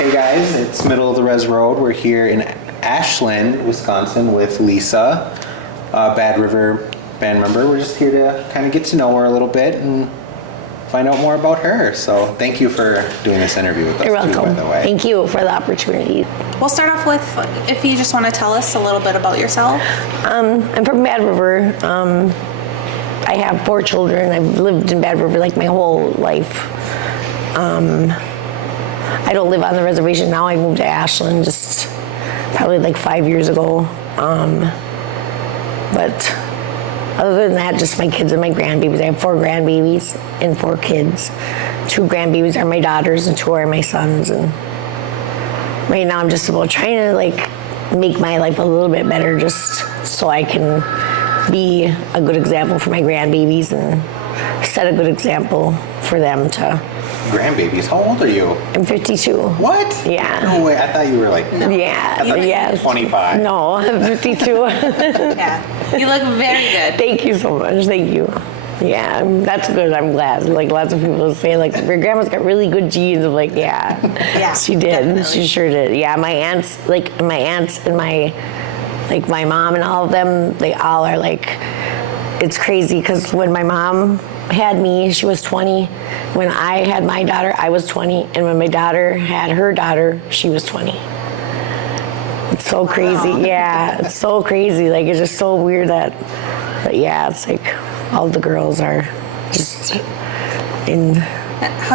Hey guys, it's Middle of the Res Road. We're here in Ashland, Wisconsin with Lisa, Bad River band member. We're just here to kind of get to know her a little bit and find out more about her. So thank you for doing this interview with us. You're welcome. Too, by the way. Thank you for the opportunity. We'll start off with, if you just want to tell us a little bit about yourself. I'm from Bad River. I have 4 children. I've lived in Bad River like my whole life. I don't live on the reservation now. I moved to Ashland just probably like 5 years ago. But other than that, just my kids and my grandbabies. I have 4 grandbabies and 4 kids. 2 grandbabies are my daughters and 2 are my sons. And right now I'm just about trying to like make my life a little bit better just so I can be a good example for my grandbabies and set a good example for them to. Grandbabies, how old are you? I'm 52. What? Yeah. No way, I thought you were like Yeah, yes. 25. No, I'm 52. Yeah, you look very good. Thank you so much, thank you. Yeah, that's good, I'm glad. Like lots of people say like, your grandma's got really good genes. I'm like, yeah, she did, definitely. She sure did. Yeah, my aunts and my mom and all of them, they all are like, it's crazy because when my mom had me, she was 20. When I had my daughter, I was 20. And when my daughter had her daughter, she was 20. It's so crazy. Yeah, it's so crazy. Like, it's just so weird that, but yeah, it's like all the girls are just in.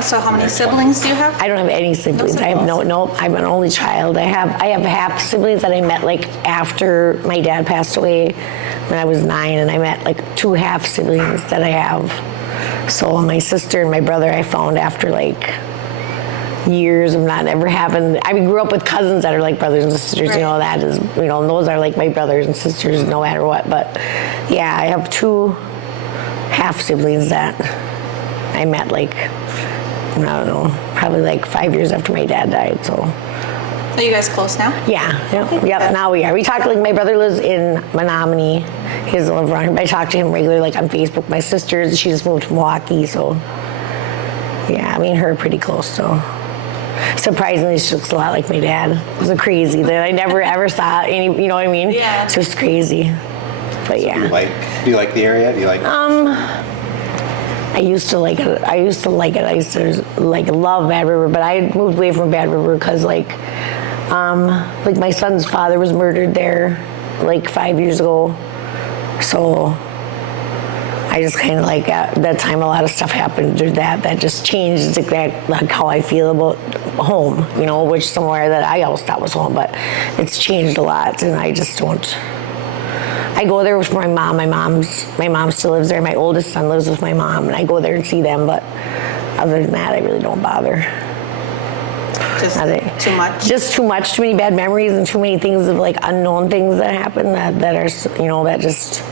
So how many siblings do you have? I don't have any siblings. I have no, I'm an only child. I have half siblings that I met like after my dad passed away when I was 9, and I met like 2 half siblings that I have. So my sister and my brother I found after like years of not ever having. I grew up with cousins that are like brothers and sisters. Right. You know, that is, you know, those are like my brothers and sisters no matter what. But yeah, I have 2 half siblings that I met like, I don't know, probably like 5 years after my dad died. So Are you guys close now? yeah, yep. Now we are. We talk, like my brother lives in Menominee. He doesn't live around here, but I talk to him regularly, like on Facebook. My sister, she just moved to Milwaukee, so yeah, me and her are pretty close. So surprisingly, she looks a lot like my dad. It was crazy that I never ever saw any. You know what I mean? Yeah. It's just crazy. But yeah. Do you like the area? Do you like? I used to like it. I used to like love Bad River, but I moved away from Bad River because like my son's father was murdered there like 5 years ago. So I just kind of like at that time a lot of stuff happened that just changed like how I feel about home, you know, which somewhere that I always thought was home, but it's changed a lot, and I just don't. I go there with my mom. My mom still lives there. My oldest son lives with my mom, and I go there and see them. But other than that, I really don't bother. Just too much? Just too much. Too many bad memories and too many things of like unknown things that happen that are, you know, that just.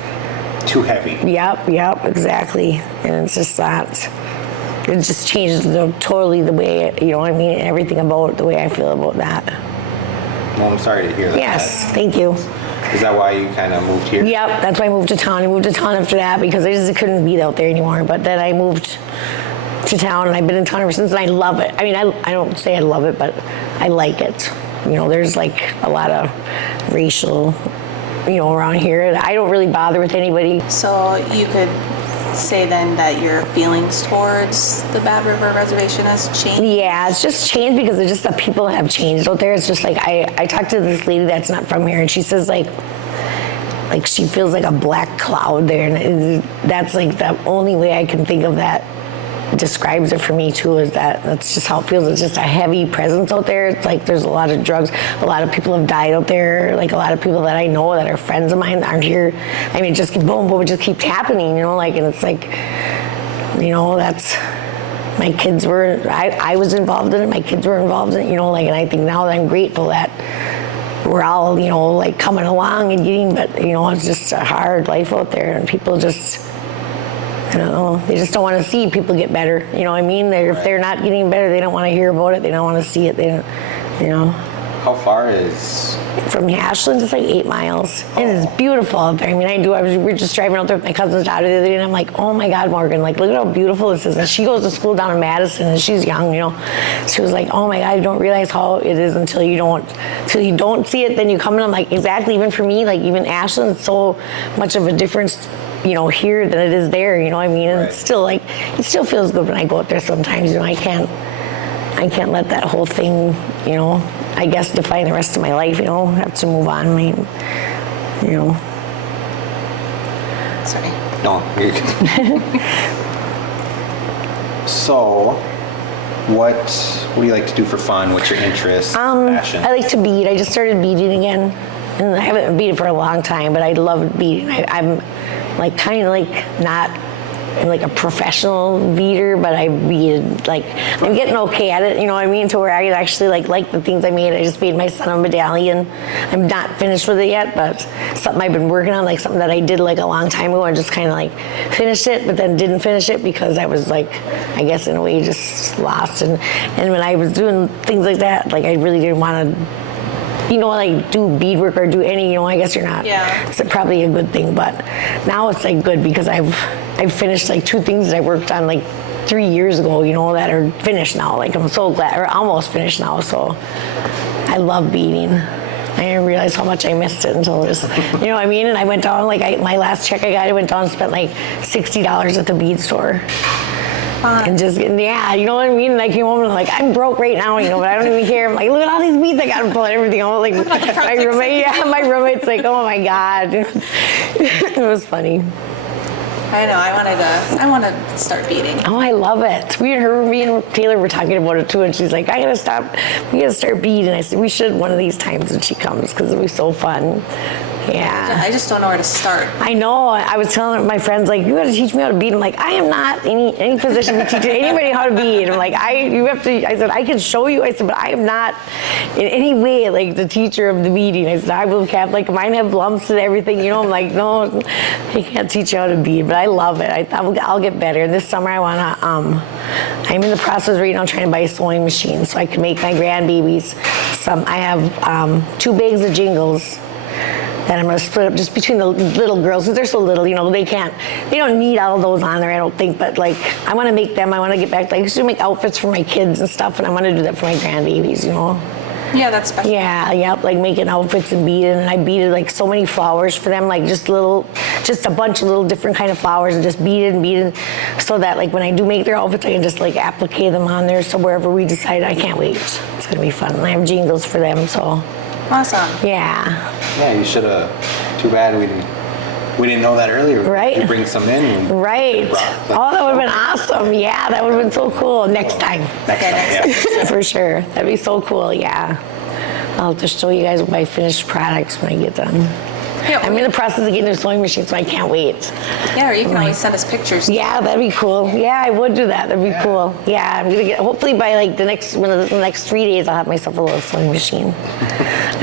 Too heavy. Yep, exactly. And it's just that. It just changes totally the way, you know what I mean, everything about the way I feel about that. Well, I'm sorry to hear that. Yes, thank you. Is that why you kind of moved here? Yep, that's why I moved to town. I moved to town after that because I just couldn't be out there anymore. But then I moved to town, and I've been in town ever since, and I love it. I mean, I don't say I love it, but I like it. You know, there's like a lot of racial, you know, around here. I don't really bother with anybody. So you could say then that your feelings towards the Bad River Reservation has changed? Yeah, it's just changed because it's just that people have changed out there. It's just like I talked to this lady that's not from here, and she says like she feels like a black cloud there, and that's like the only way I can think of that describes it for me too, is that's just how it feels. It's just a heavy presence out there. It's like there's a lot of drugs. A lot of people have died out there. Like a lot of people that I know that are friends of mine aren't here. I mean, it just boom, boom, it just keeps happening, you know, like, and it's like, you know, that's, my kids were, I was involved in it, my kids were involved in it, you know, like, and I think now that I'm grateful that we're all, you know, like coming along and getting, but, you know, it's just a hard life out there, and people just, I don't know, they just don't want to see people get better. You know what I mean? If they're not getting better, they don't want to hear about it. They don't want to see it. They don't, you know. how far is? From Ashland, it's like 8 miles. It is beautiful out there. I mean, we were just driving out there with my cousin's daughter the other day, and I'm like, oh my God, Morgan, like, look at how beautiful this is. And she goes to school down in Madison, and she's young, you know. She was like, oh my God, you don't realize how it is until you don't see it, then you come in. I'm like, exactly, even for me, like, even Ashland, it's so much of a difference, you know, here than it is there, you know what I mean? And Right. it's still like, it still feels good when I go out there sometimes, you know. I can't let that whole thing, you know, I guess define the rest of my life, you know. I have to move on. I mean, you know. Sorry. No, you're good. So, what do you like to do for fun? What's your interest, passion? I like to bead. I just started beading again. And I haven't beaded for a long time, but I love beading. I'm like kind of like not like a professional beader, but I bead, like, I'm getting okay at it, you know what I mean, to where I actually like the things I made. I just made my son a medallion. I'm not finished with it yet, but something I've been working on, like something that I did like a long time ago and just kind of like finished it, but then didn't finish it because I was like, I guess in a way just lost. And when I was doing things like that, like I really didn't want to, you know, like do beadwork or do any, you know, I guess you're not. Yeah. It's probably a good thing, but now it's like good because I've finished like 2 things that I worked on like 3 years ago, you know, that are finished now. Like I'm so glad, or almost finished now. So I love beading. I didn't realize how much I missed it until this, you know what I mean? And I went down, like my last check I got, I went down and spent like $60 at the bead store. Fun. And just, yeah, you know what I mean? And I came home and I'm like, I'm broke right now, you know, but I don't even care. I'm like, look at all these beads I got to pull and everything. I'm like, my roommate's like, oh my God. It was funny. I know. I want to start beading. Oh, I love it. Me and Taylor were talking about it too, and she's like, we gotta start beading. I said, we should one of these times when she comes, because it'll be so fun. Yeah. I just don't know where to start. I know. I was telling my friends, like, you got to teach me how to bead. I'm like, I am not any position to teach anybody how to bead. I'm like, I said, I can show you. I said, but I am not in any way like the teacher of the beading. I said, I will have, like, mine have lumps and everything. You know, I'm like, no, I can't teach you how to bead, but I love it. I'll get better. This summer I want to, I'm in the process right now trying to buy a sewing machine so I can make my grandbabies some. I have 2 bags of jingles that I'm going to split up just between the little girls, because they're so little, you know, they don't need all of those on there, I don't think, but like, I want to make them, I want to get back, like, I used to make outfits for my kids and stuff, and I want to do that for my grandbabies, you know. Yeah, that's special. Yeah, like making outfits and beading, and I beaded like so many flowers for them, like just a bunch of little different kind of flowers, and just beaded, so that like when I do make their outfits, I can just like applique them on there, so wherever we decide, I can't wait. It's going to be fun. And I have jingles for them, so. Awesome. Yeah. Yeah, you should have. Too bad we didn't know that earlier. Right. You bring some in. And Right. Oh, that would have been awesome. Yeah, that would have been so cool. Next time. Next time, yeah. For sure. That'd be so cool, yeah. I'll have to show you guys my finished products when I get done. Yeah, I'm in the process of getting a sewing machine, so I can't wait. Yeah, or you can always send us pictures. Yeah, that'd be cool. Yeah, I would do that. That'd be cool. Yeah, I'm gonna get, hopefully by like the next 3 days, I'll have myself a little sewing machine.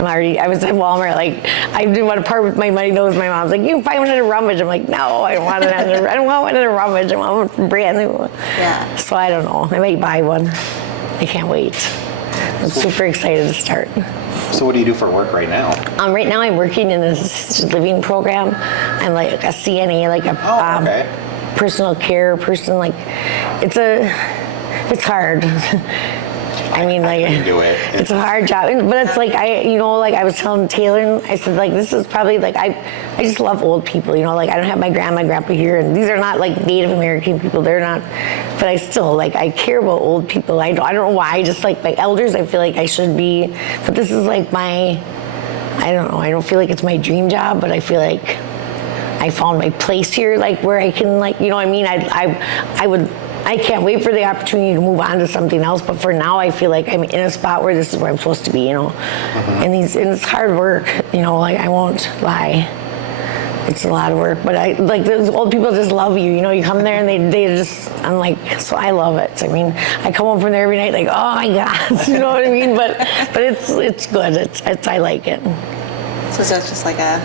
I was at Walmart, like, I didn't want to part with my money. Knows my mom's like, you can find one at a rummage. I'm like, no, I don't want it. I don't want one at a rummage. I want one brand new. Yeah. So I don't know. I might buy one. I can't wait. I'm super excited to start. So what do you do for work right now? Right now I'm working in an assisted living program. I'm like a CNA, like a Okay. personal care person. Like, it's hard. I mean, like, can do it. it's a hard job, but it's like I was telling Taylor, I said, like, this is probably like I just love old people, you know, like I don't have my grandma and grandpa here, and these are not like Native American people, they're not, but I still like I care about old people. I don't know why, I just like my elders, I feel like I should be, but this is like I don't know, I don't feel like it's my dream job, but I feel like I found my place here, like where I can, like, you know what I mean, I can't wait for the opportunity to move on to something else, but for now I feel like I'm in a spot where this is where I'm supposed to be, you know. And it's hard work, you know, like I won't lie. It's a lot of work, but those old people just love you, you know, you come there and they just, I'm like, so I love it. I mean, I come home from there every night like, oh my God, you know what I mean? But it's good, I like it. So is that just like a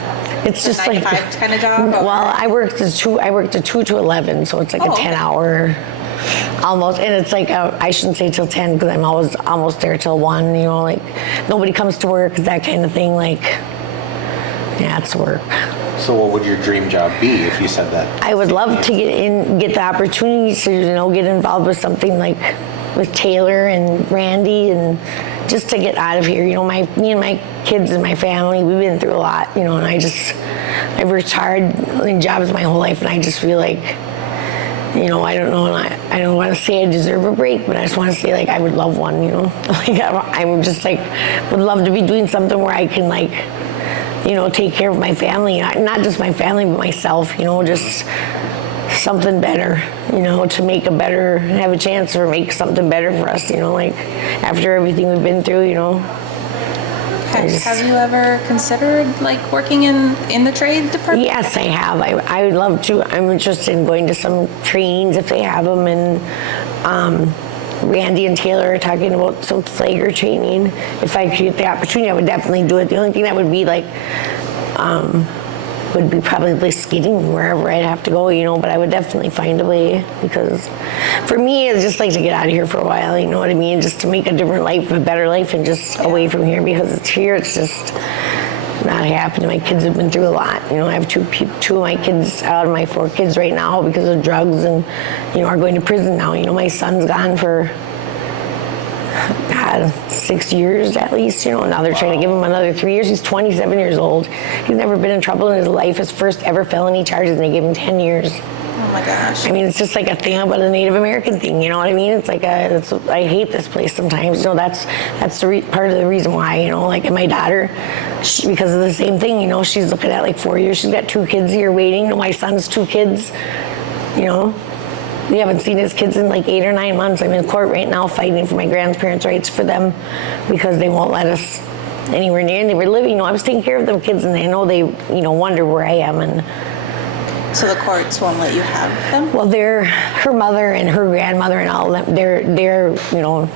It's just 9 to like 5 kind of job? Well, I worked a 2 to 11, so it's like a 10-hour almost, and it's like, I shouldn't say till 10 because I'm always almost there till 1, you know, like nobody comes to work, that kind of thing, like, yeah, it's work. So what would your dream job be if you said that? I would love to get the opportunity to, you know, get involved with something like with Taylor and Randy, and just to get out of here. You know, me and my kids and my family, we've been through a lot, you know, and I've worked hard in jobs my whole life, and I just feel like, you know, I don't know, and I don't want to say I deserve a break, but I just want to say, like, I would love one, you know. Like, I'm just like, would love to be doing something where I can, like, you know, take care of my family, not just my family, but myself, you know, just something better, you know, to make have a chance or make something better for us, you know, like after everything we've been through, you know. Have you ever considered like working in the trade department? Yes, I have. I would love to. I'm interested in going to some trainings if they have them, and Randy and Taylor are talking about some flagger training. If I could get the opportunity, I would definitely do it. The only thing that would be like, would be probably skidding wherever I'd have to go, you know, but I would definitely find a way, because for me, it's just like to get out of here for a while, you know what I mean? Just to make a different life, a better life, and just away from here, because it's here, it's just not happening. My kids have been through a lot. You know, I have two of my kids out of my 4 kids right now because of drugs, and, you know, are going to prison now. You know, my son's gone for, God, 6 years at least, you know. Now they're trying to give him another 3 years. He's 27 years old. He's never been in trouble in his life. His first ever felony charges, and they gave him 10 years. Oh my gosh. I mean, it's just like a thing about a Native American thing, you know what I mean? It's like I hate this place sometimes. You know, that's part of the reason why, you know, like, and my daughter, because of the same thing, you know, she's looking at like 4 years. She's got 2 kids here waiting. You know, my son's 2 kids, you know. We haven't seen his kids in like 8 or 9 months. I'm in court right now fighting for my grandparents' rights for them, because they won't let us anywhere near. And they were living, you know, I was taking care of them kids, and I know they, you know, wonder where I am. And so the courts won't let you have them? well, her mother and her grandmother and all of them, they're you know,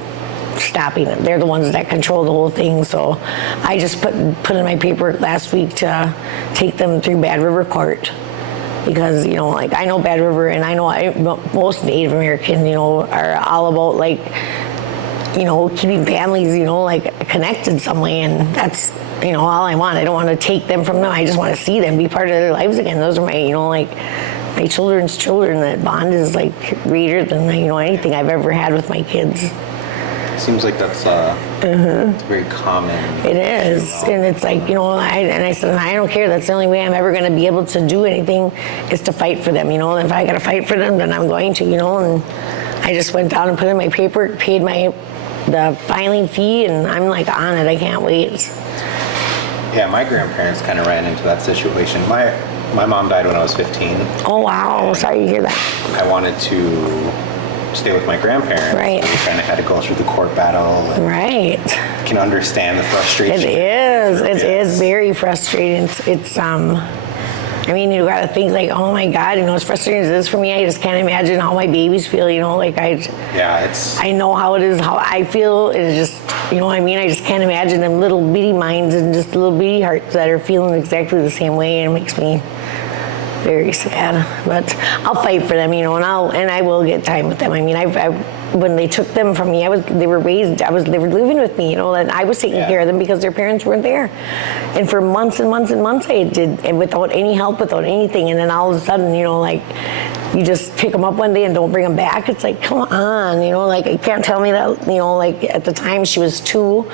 stopping it. They're the ones that control the whole thing. So I just put in my paperwork last week to take them through Bad River Court. Because, you know, like, I know Bad River, and I know most Native American, you know, are all about, like, you know, keeping families, you know, like, connected some way, and that's, you know, all I want. I don't want to take them from them. I just want to see them, be part of their lives again. Those are my, you know, like, my children's children. That bond is, like, greater than, you know, anything I've ever had with my kids. Seems like that's very common. It is, and it's like, you know, I said, I don't care. That's the only way I'm ever going to be able to do anything, is to fight for them, you know. And if I got to fight for them, then I'm going to, you know. And I just went down and put in my paperwork, paid the filing fee, and I'm like on it. I can't wait. Yeah, my grandparents kind of ran into that situation. My mom died when I was 15. Oh wow, sorry to hear that. I wanted to stay with my grandparents. Right. We kind of had to go through the court battle. And right. can understand the frustration. It is very frustrating. It's I mean, you gotta think like, oh my God, you know, as frustrating as it is for me, I just can't imagine how my babies feel, you know, like I know how it is, how I feel. It's just, you know what I mean? I just can't imagine them little bitty minds and just little bitty hearts that are feeling exactly the same way, and it makes me very sad. But I'll fight for them, you know, and I will get time with them. I mean, when they took them from me, they were living with me, you know, and I was taking care of them because their parents weren't there. And for months and months and months I did, and without any help, without anything. And then all of a sudden, you know, like, you just pick them up one day and don't bring them back. It's like, come on, you know, like, you can't tell me that, you know, like, at the time she was 2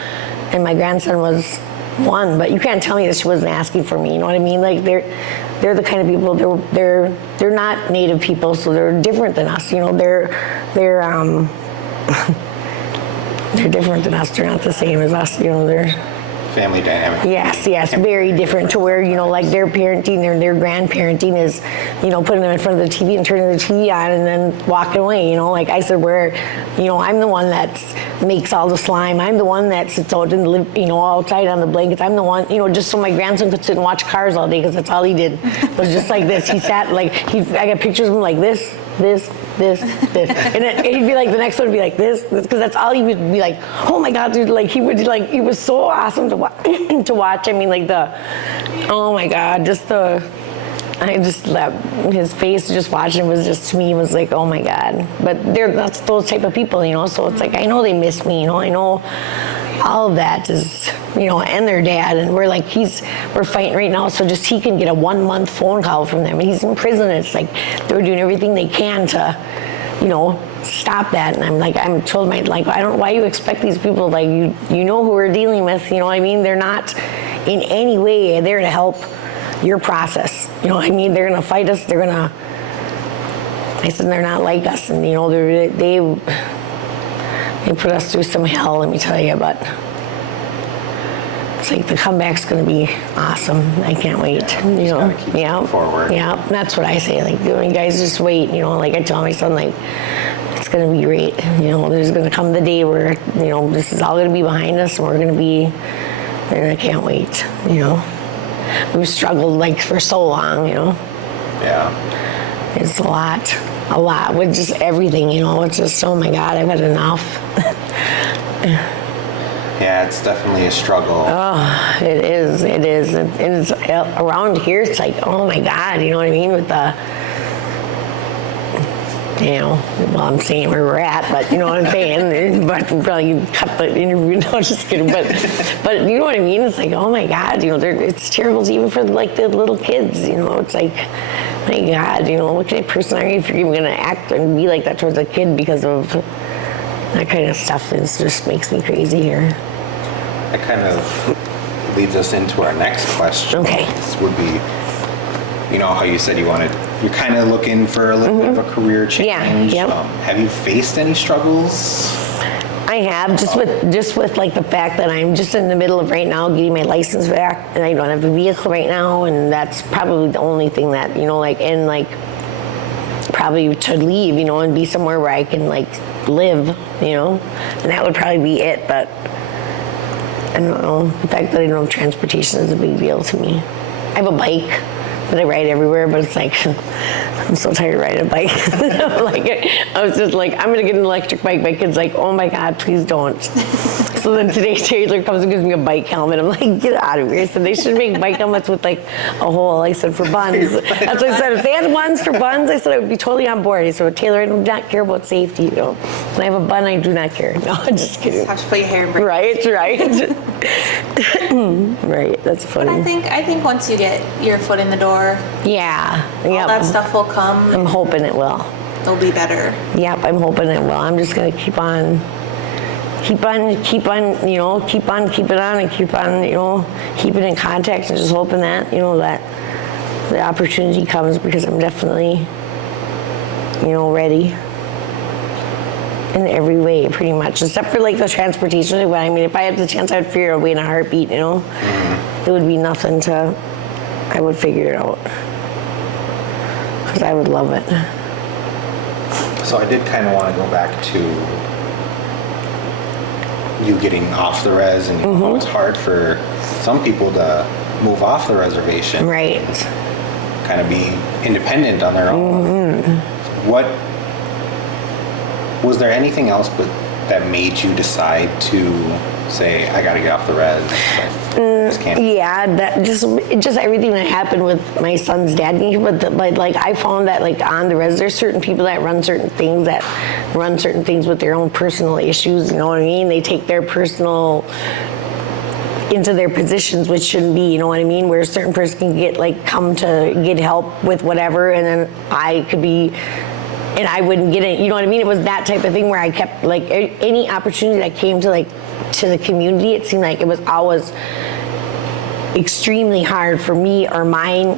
and my grandson was 1, but you can't tell me that she wasn't asking for me, you know what I mean? Like, they're the kind of people, they're not Native people, so they're different than us, you know, they're they're different than us, they're not the same as us, you know, they're family dynamic. Yes, very different, to where, you know, like, their parenting, their grandparenting is, you know, putting them in front of the TV and turning the TV on and then walking away, you know, like I said, where, you know, I'm the one that makes all the slime, I'm the one that sits out and live, you know, outside on the blankets, I'm the one, you know, just so my grandson could sit and watch cars all day, because that's all he did, was just like this. He sat, like, I got pictures of him like this, and then he'd be like, the next one would be like this, because that's all he would be like, oh my God, dude, like, he was so awesome to watch. I mean, like, oh my God, just the I just his face just watching was just to me was like, oh my God. But that's those type of people, so it's like I know they miss me, I know all of that is, and their dad, and we're fighting right now so just he can get a 1 month phone call from them. He's in prison. It's like they're doing everything they can to, stop that. And I'm told I don't, why you expect these people, you know who we're dealing with, they're not in any way there to help your process. They're gonna fight us. I said they're not like us, and they put us through some hell, let me tell you, but it's like the comeback's gonna be awesome. I can't wait. Gotta keep moving forward. Yeah, that's what I say. You guys just wait. I tell my son it's gonna be great. There's gonna come the day where this is all gonna be behind us, and we're gonna be. And I can't wait. We've struggled for so long. Yeah. It's a lot with just everything. It's just, oh my God, I've had enough. Yeah, it's definitely a struggle. Oh, it is. And it's around here. It's like, oh my God, you know what I mean? With the, well, I'm saying where we're at, but you know what I'm saying. But probably cut the interview. No, just kidding. But you know what I mean? It's like, oh my God, it's terrible even for the little kids. It's like, my God, what kind of person are you if you're even gonna act and be like that towards a kid because of that kind of stuff? It just makes me crazy here. That kind of leads us into our next question. Okay. This would be, how you said you're kind of looking for a little bit of a career change. Yeah, yep. Have you faced any struggles? I have, just with the fact that I'm just in the middle of right now getting my license back, and I don't have a vehicle right now, and that's probably the only thing that, probably to leave, and be somewhere where I can live, and that would probably be it. But I don't know, the fact that I don't have transportation is a big deal to me. I have a bike that I ride everywhere, but it's I'm so tired of riding a bike. I was just I'm gonna get an electric bike. My kid's oh my God, please don't. So then today Taylor comes and gives me a bike helmet. I'm like, get out of here. I said they should make bike helmets with a hole. I said for buns. That's what I said. If they had ones for buns, I said I would be totally on board. I said, Taylor, I do not care about safety. When I have a bun, I do not care. No, I'm just kidding. Just have to put your hair in braids. Right. Right. That's funny. But I think once you get your foot in the door, all that stuff will come. I'm hoping it will. It'll be better. Yep, I'm hoping it will. I'm just gonna keep on, keep it on, and keep on, keep it in contact, and just hoping that, that the opportunity comes, because I'm definitely, ready in every way, pretty much, except for the transportation. But I mean, if I had the chance, I'd figure it out in a heartbeat. It would be nothing I would figure it out. Because I would love it. So I did kind of want to go back to you getting off the res, and how it's hard for some people to move off the reservation. Right. Kind of be independent on their own. What was there anything else that made you decide to say, I gotta get off the res? Just can't. Yeah, that just everything that happened with my son's dad. But I found that on the res, there's certain people that run certain things with their own personal issues. You know what I mean? They take their personal into their positions, which shouldn't be. You know what I mean? Where a certain person can get come to get help with whatever, and then I could be. And I wouldn't get it, you know what I mean? It was that type of thing where I kept any opportunity that came to to the community. It seemed like it was always extremely hard for me or mine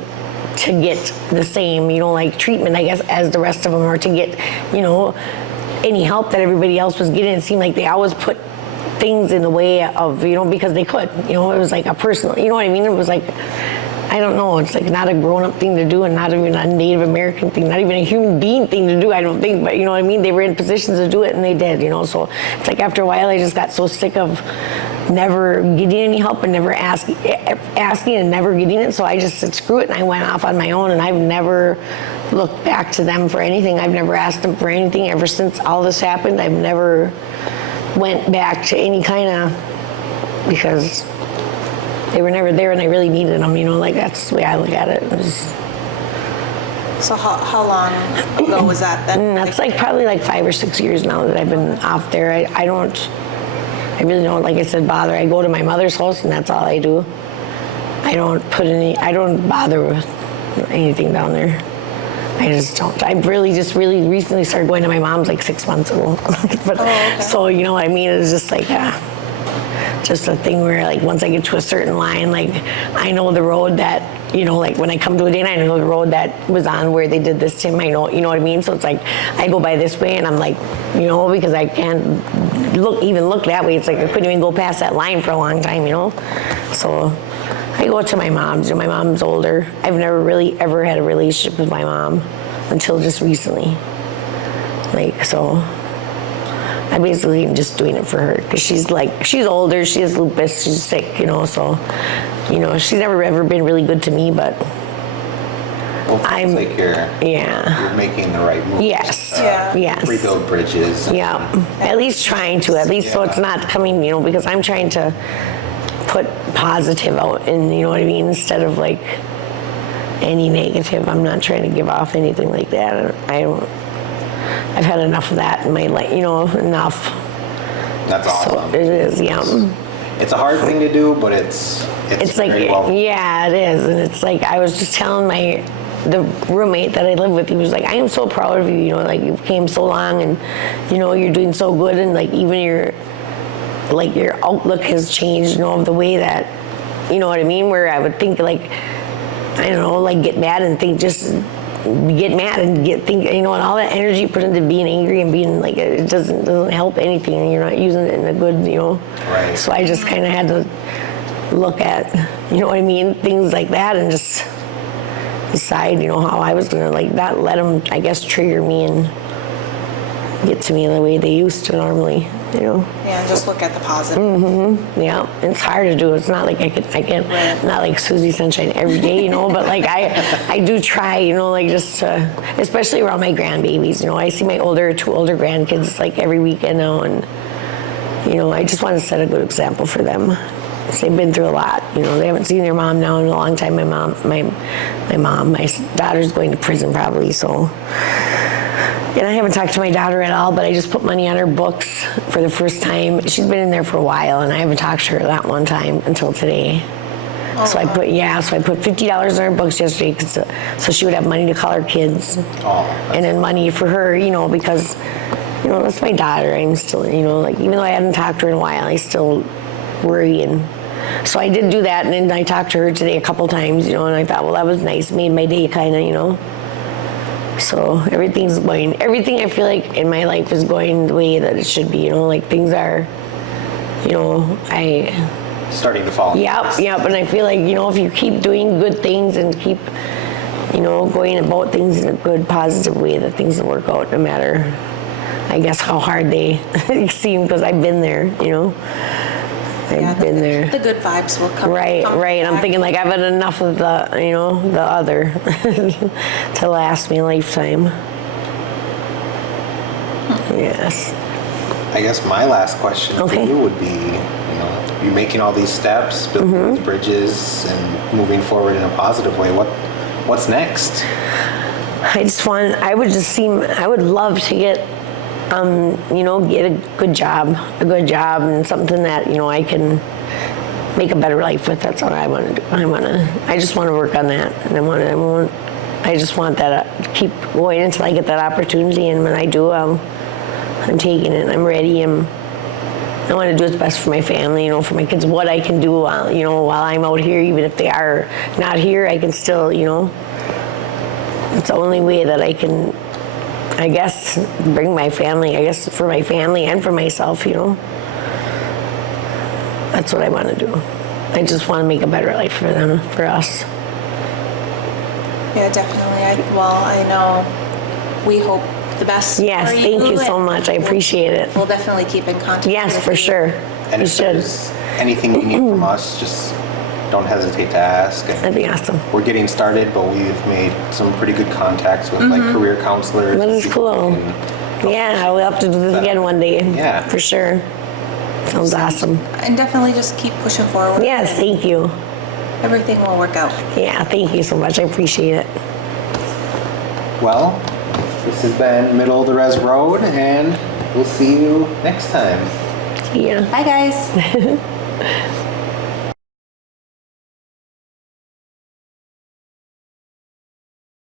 to get the same, treatment, I guess, as the rest of them, or to get, any help that everybody else was getting. It seemed like they always put things in the way of, because they could, it was a personal, you know what I mean? It was I don't know, it's not a grown-up thing to do, and not even a Native American thing, not even a human being thing to do, I don't think, but you know what I mean? They were in positions to do it, and they did, so it's after a while, I just got so sick of never getting any help and never asking and never getting it, so I just said, screw it, and I went off on my own, and I've never looked back to them for anything. I've never asked them for anything ever since all this happened. I've never went back to any kind of, because they were never there and I really needed them, that's the way I look at it. So how long ago was that then? That's like probably like 5 or 6 years now that I've been off there. I really don't, like I said, bother. I go to my mother's house and that's all I do. I don't bother with anything down there. I just don't. I really recently started going to my mom's like 6 months ago. But, okay. So, you know what I mean? It's just like, just a thing where like once I get to a certain line, like I know the road that, you know, like when I come to a Dana, I know the road that was on where they did this to him. I know, you know what I mean? So it's like I go by this way and I'm like, you know, because I can't even look that way. It's like I couldn't even go past that line for a long time, you know? So I go to my mom's. You know, my mom's older. I've never really ever had a relationship with my mom until just recently. Like, so I basically am just doing it for her because she's older, she has lupus, she's sick, you know, so, you know, she's never ever been really good to me, but Well, I'm, like you're making the right moves. yes, Yeah. yes. Rebuild bridges. Yeah, at least trying to, at least so it's not coming, you know, because I'm trying to put positive out and, you know what I mean, instead of like any negative. I'm not trying to give off anything like that. I've had enough of that in my life, you know, enough. That's So awesome. it is, yeah. It's a hard thing to do, but it's Like, very well. yeah, it is. And it's like, I was just telling the roommate that I live with, he was like, I am so proud of you, you know, like you came so long and, you know, you're doing so good and like even your outlook has changed, you know, of the way that, you know what I mean? Where I would think like, I don't know, like get mad and think just get mad and think, you know, and all that energy you put into being angry and being like, it doesn't help anything and you're not using it in a good, you know. Right. So I just kind of had to look at, you know what I mean, things like that and just decide, you know, how I was gonna like not let them, I guess, trigger me and get to me the way they used to normally, you know. Yeah, just look at the positive. Yeah, it's hard to do. It's not like I can, not like Susie Sunshine every day, you know, but like I do try, you know, like just to, especially around my grandbabies, you know, I see my two older grandkids like every weekend now and, you know, I just want to set a good example for them. 'Cause they've been through a lot, you know, they haven't seen their mom now in a long time. My daughter's going to prison probably, so. And I haven't talked to my daughter at all, but I just put money on her books for the first time. She's been in there for a while, and I haven't talked to her that one time until today. So I put $50 on her books yesterday, so she would have money to call her kids, and then money for her, you know, because, you know, that's my daughter. I'm still, you know, like even though I hadn't talked to her in a while, I still worry, and so I did do that, and then I talked to her today a couple times, you know, and I thought, well, that was nice, made my day, kind of, you know. So everything I feel like in my life is going the way that it should be, you know, like things are, you know, Starting to fall. Yep, and I feel like, you know, if you keep doing good things and keep, you know, going about things in a good, positive way, that things will work out no matter, I guess, how hard they seem, because I've been there, you know. I've been there. The good vibes will come. Right. come And I'm back. thinking like I've had enough of the, you know, the other to last me a lifetime. Yes. I guess my last question Okay. to you would be, you know, you're making all these steps, building Mm-hmm. these bridges, and moving forward in a positive way. What's next? I would love to get, you know, get a good job and something that, you know, I can make a better life with. That's what I want to do. I just want to work on that. And I just want that to keep going until I get that opportunity. And when I do, I'm taking it. I'm ready. I want to do what's best for my family, you know, for my kids, what I can do while, you know, while I'm out here, even if they are not here, I can still, you know, it's the only way that I can, I guess, bring my family, I guess, for my family and for myself, you know. That's what I want to do. I just want to make a better life for them, for us. Yeah, definitely. I know we hope the best Yes, for thank you so and much. I appreciate it. We'll definitely keep in contact. Yes, with for you. sure. And You if should. there's anything you need from us, just don't hesitate to ask. That'd be awesome. We're getting started, but we've made some pretty good contacts with like career counselors. That is cool. Yeah, we'll have to do this again one day. Yeah. For sure. Sounds awesome. And definitely just keep pushing forward. Yes, thank you. Everything will work out. Yeah, thank you so much. I appreciate it. well, this has been Middle of the Res Road, and we'll see you next time. Yeah. Bye, guys.